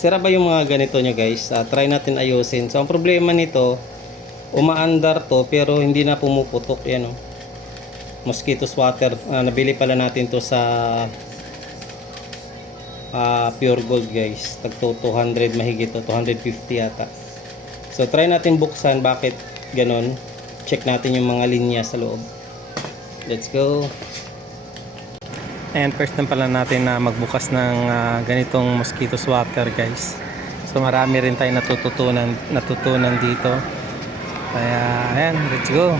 Sira ba yung mga ganito nyo guys? Try natin ayusin. So ang problema nito, umaandar to pero hindi na pumuputok. Yan o. Mosquito swatter. Nabili pala natin to sa Pure Gold guys. Tagto 200 mahigit to. 250 yata. So try natin buksan. Bakit ganon? Check natin yung mga linya sa loob. Let's go. And first time pala natin na magbukas ng ganitong mosquito swatter guys. So marami rin tayong natutunan dito. Kaya ayan, let's go.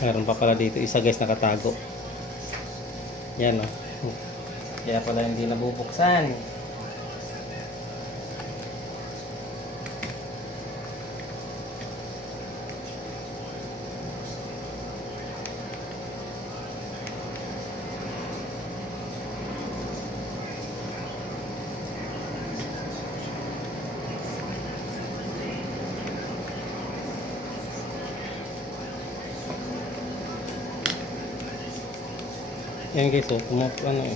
Meron pa pala dito isa guys nakatago. Yan o. Kaya pala hindi nabubuksan. Yan guys, oh, ano eh.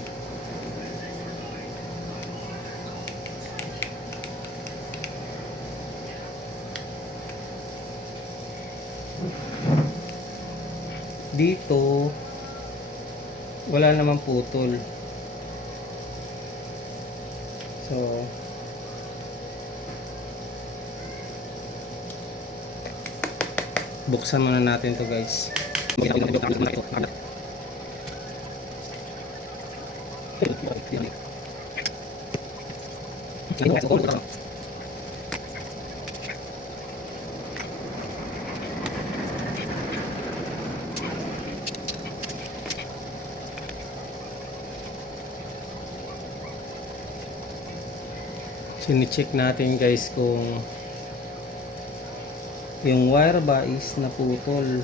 Dito wala namang putol. So buksan muna natin to guys. Sini-check natin guys kung yung wire ba is naputol.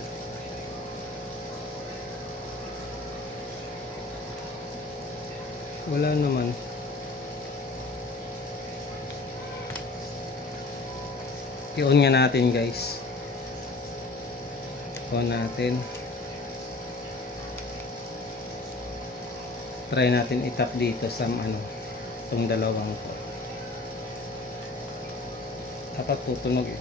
Wala naman. I-on nga natin guys. On natin. Try natin itap dito sa itong dalawang to. Dapat tutunog eh.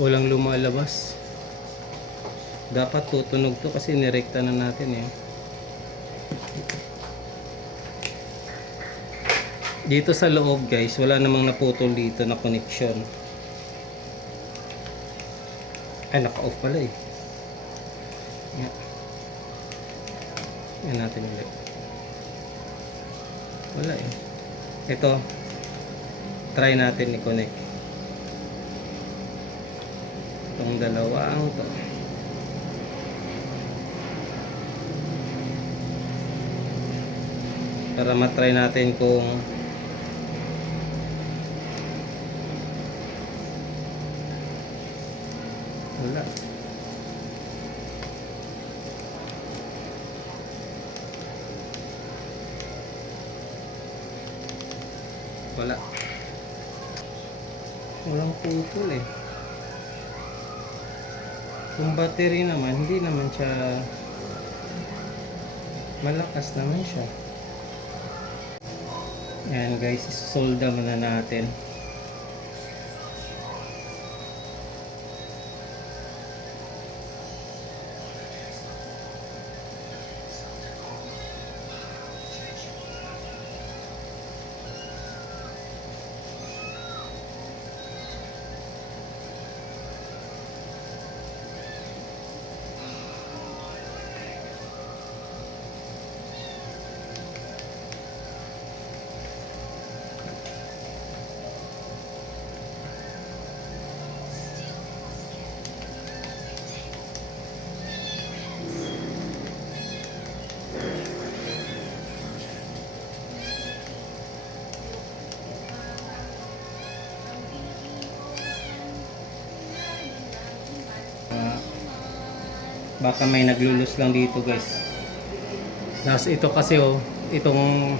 Walang lumalabas. Dapat tutunog to kasi nirekta na natin eh. Dito sa loob guys, wala namang naputol dito na connection. Ay, naka-off pala eh. Yan natin ulit. Wala eh. Ito, try natin i-connect itong dalawang to. Para matry natin kung wala. Wala. Walang putol eh. Yung battery naman, hindi naman siya malakas naman siya. Yan guys, isosolda muna natin. Baka may naglulus lang dito guys. Tapos ito kasi itong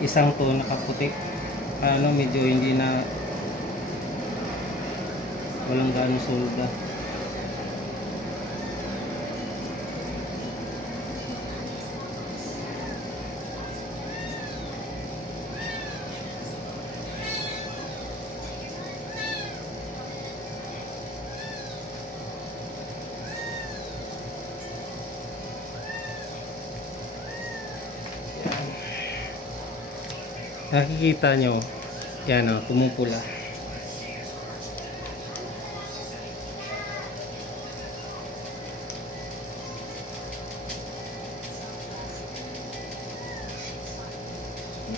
isang to nakaputi. ano, medyo hindi na, walang gaano solda. Nakikita nyo, yan o, pumupula. Ano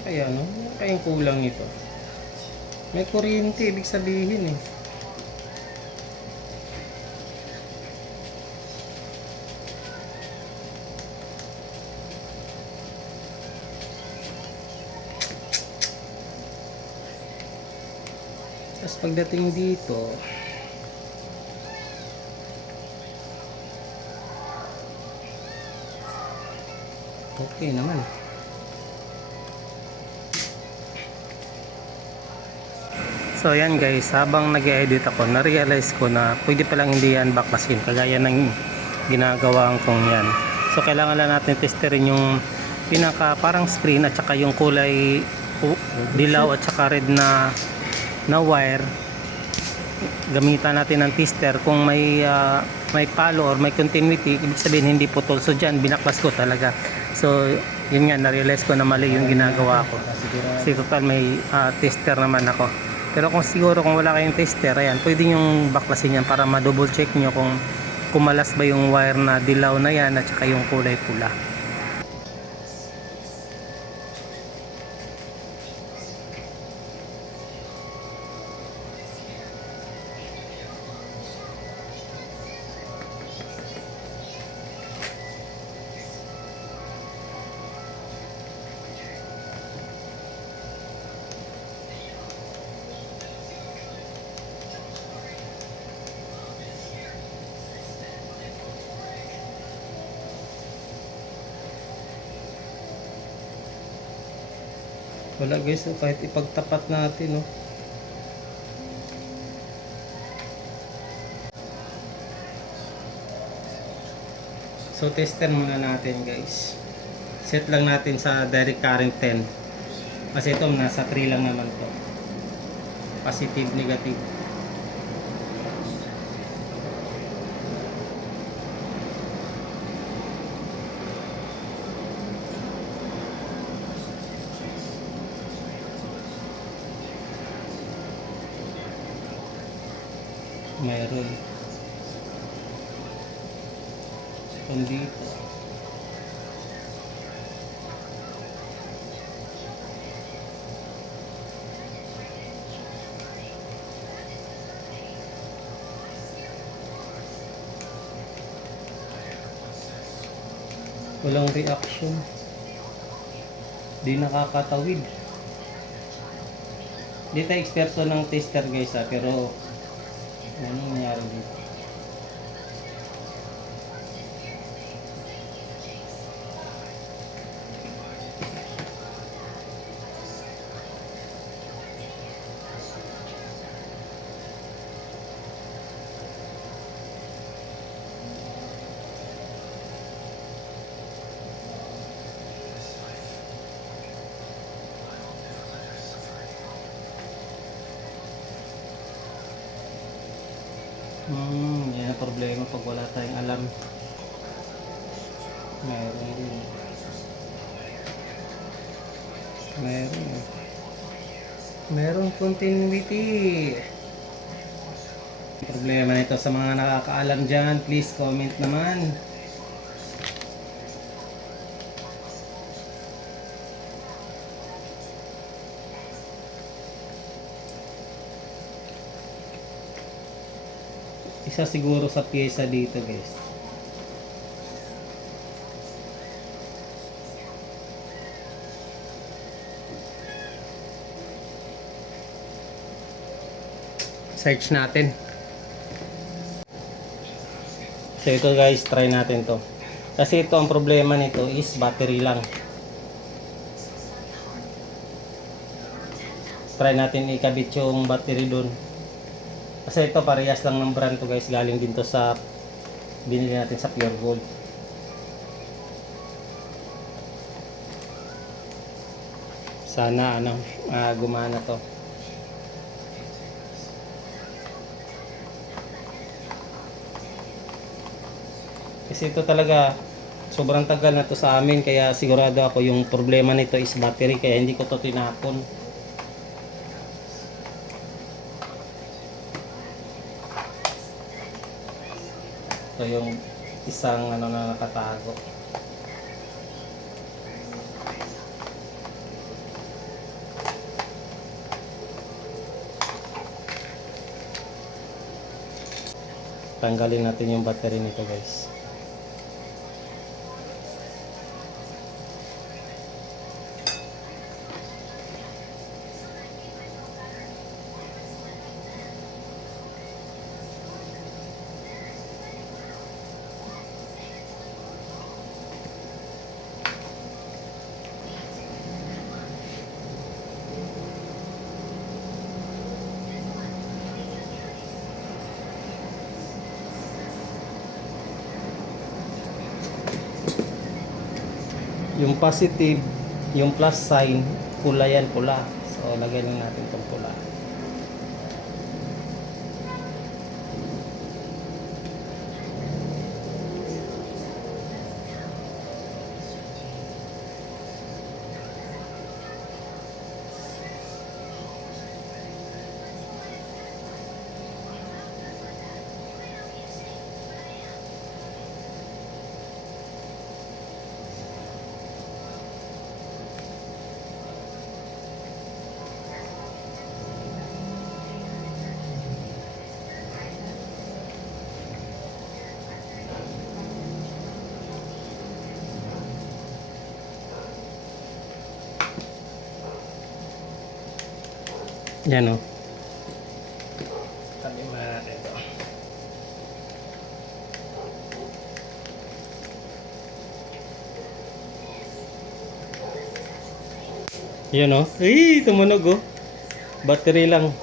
kaya no? Ano kayang kulang nito? May kuryente, ibig sabihin eh. Tapos pagdating dito, okay naman. So yan guys, habang nag-edit ako, na-realize ko na pwede palang hindi yan baklasin kagaya ng ginagawa kong yan. So kailangan lang natin testerin yung pinaka parang screen at saka yung kulay dilaw at saka red na wire. Gamitan natin ng tester kung may palo or may continuity, ibig sabihin hindi putol. So dyan binaklas ko talaga. So yun nga, na-realize ko na mali yung ginagawa ko kasi total may tester naman ako. Pero kung siguro kung wala kayong tester, ayan, pwede yung baklasin yan para ma-double check nyo kung kumalas ba yung wire na dilaw na yan at saka yung kulay pula. Wala guys, so kahit ipagtapat natin, no. So tester muna natin guys. Set lang natin sa direct current 10. Kasi ito nasa 3 lang naman to. Positive, negative. Mayroon dito. Walang reaction, di nakakatawid. Di tayo eksperto ng tester guys pero anong nangyari dito? Yan ang problema pag wala tayong alam. Meron continuity. Problema nito sa mga nakakaalam dyan, please comment naman. Isa siguro sa pyesa dito guys. Search natin. So ito guys, try natin to. Kasi ito ang problema nito is battery lang. try natin ikabit yung battery dun. Kasi ito parehas lang ng brand to guys, galing din to sa binili natin sa Pure Gold. Sana gumana to. Kasi ito talaga sobrang tagal na to sa amin, kaya sigurado ako yung problema nito is battery, kaya hindi ko to tinapon. Ito yung isang na nakatago. Tanggalin natin yung battery nito guys. Yung positive, yung plus sign, pula yan, pula. So, lagyan lang natin itong pula. Yan o. Tabi mo natin ito. Yan o. Ay, tumunog o. Battery lang.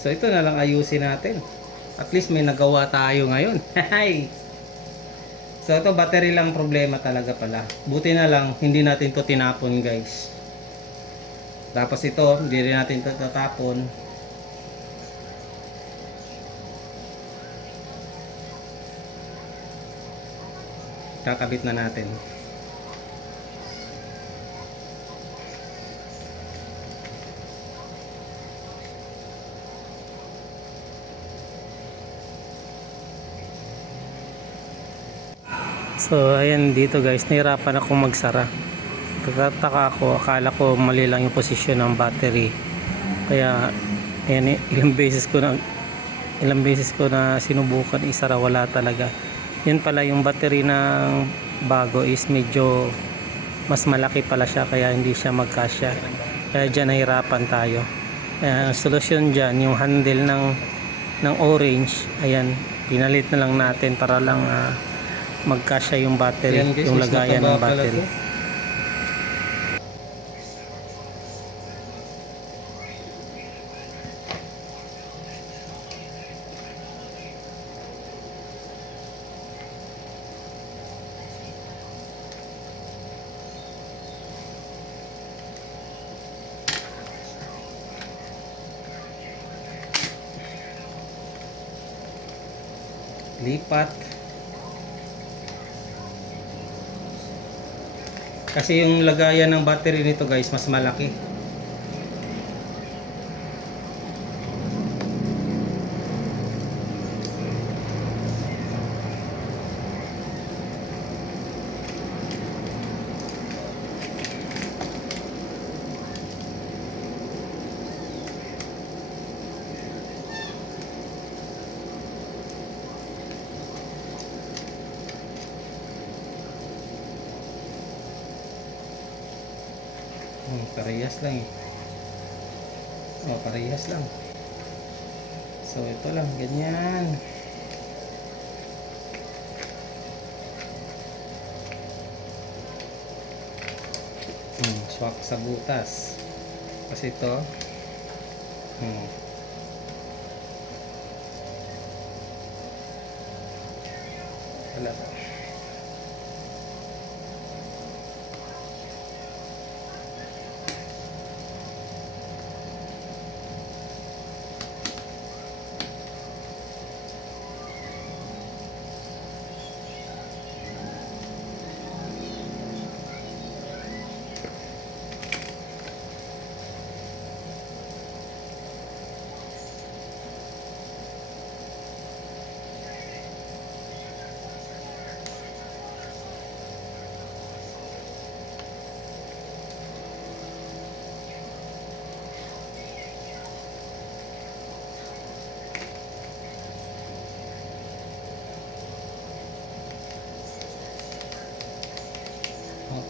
So ito na lang ayusin natin. At least may nagawa tayo ngayon. So ito battery lang problema talaga pala. Buti na lang hindi natin to tinapon guys. Tapos ito hindi rin natin to tatapon. Kakabit na natin. So ayan dito guys, nahirapan akong magsara. Nagtataka ako, akala ko mali lang yung posisyon ng battery. Kaya ayan, ilang beses ko na sinubukan isara, wala talaga. Yun pala yung battery ng bago is medyo mas malaki pala siya, kaya hindi siya magkasya. Kaya dyan nahirapan tayo. Ang solusyon dyan, yung handle ng orange, ayan, pinalit na lang natin para lang magkasya yung battery, yan, guys, yung lagayan ng battery. Lipat. Kasi yung lagayan ng battery nito guys mas malaki. Parehas lang eh. Oh, parehas lang. So ito lang, ganyan. Swak sa butas. Kasi ito, wala pa.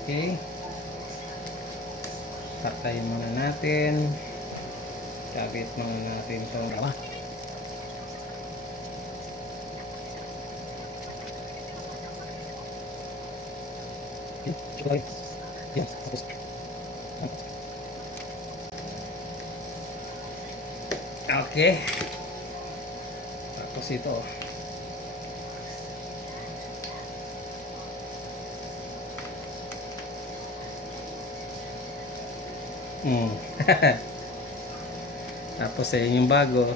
Okay. Patay muna natin. Kabit muna natin itong gawa. Okay. Tapos ito. Tapos yung bago.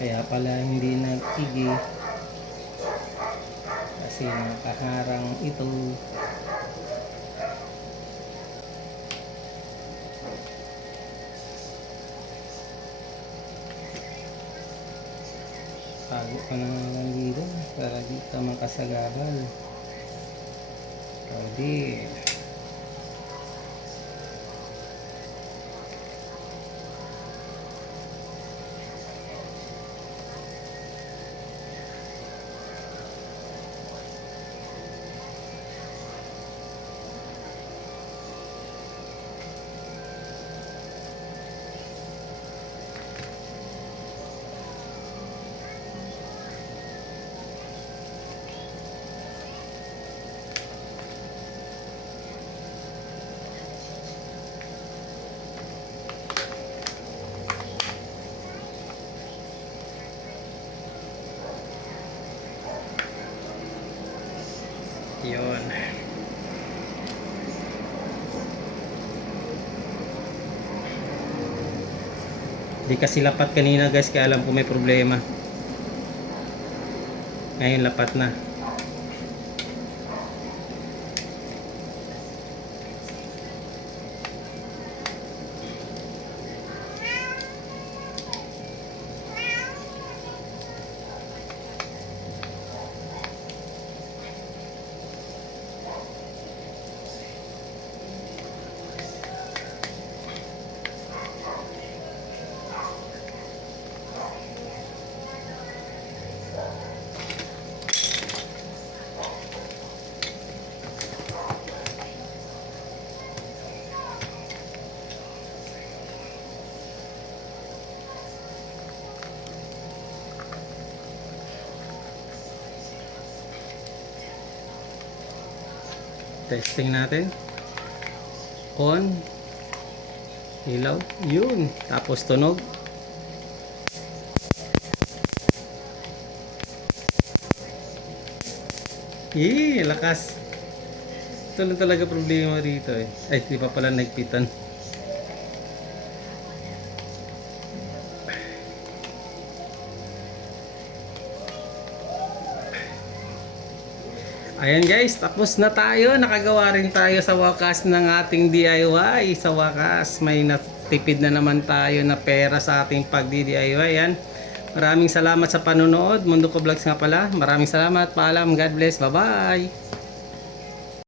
Kaya pala hindi nag-igi kasi nakaharang ito. Tago ka na lang dito para di ka makasagabal. Pwede. Yun. Di kasi lapat kanina guys, kaya alam ko may problema. Ngayon lapat na. Testing natin. On. Ilaw. Yun. Tapos tunog. Lakas. Ito lang talaga problema dito eh. Ay, di pa pala nagpitan. Ayan guys, tapos na tayo. Nakagawa rin tayo sa wakas ng ating DIY. Sa wakas, may natipid na naman tayo na pera sa ating pag-DIY. Yan. Maraming salamat sa panonood. Mundo Ko Vlogs nga pala. Maraming salamat. Paalam. God bless. Bye-bye.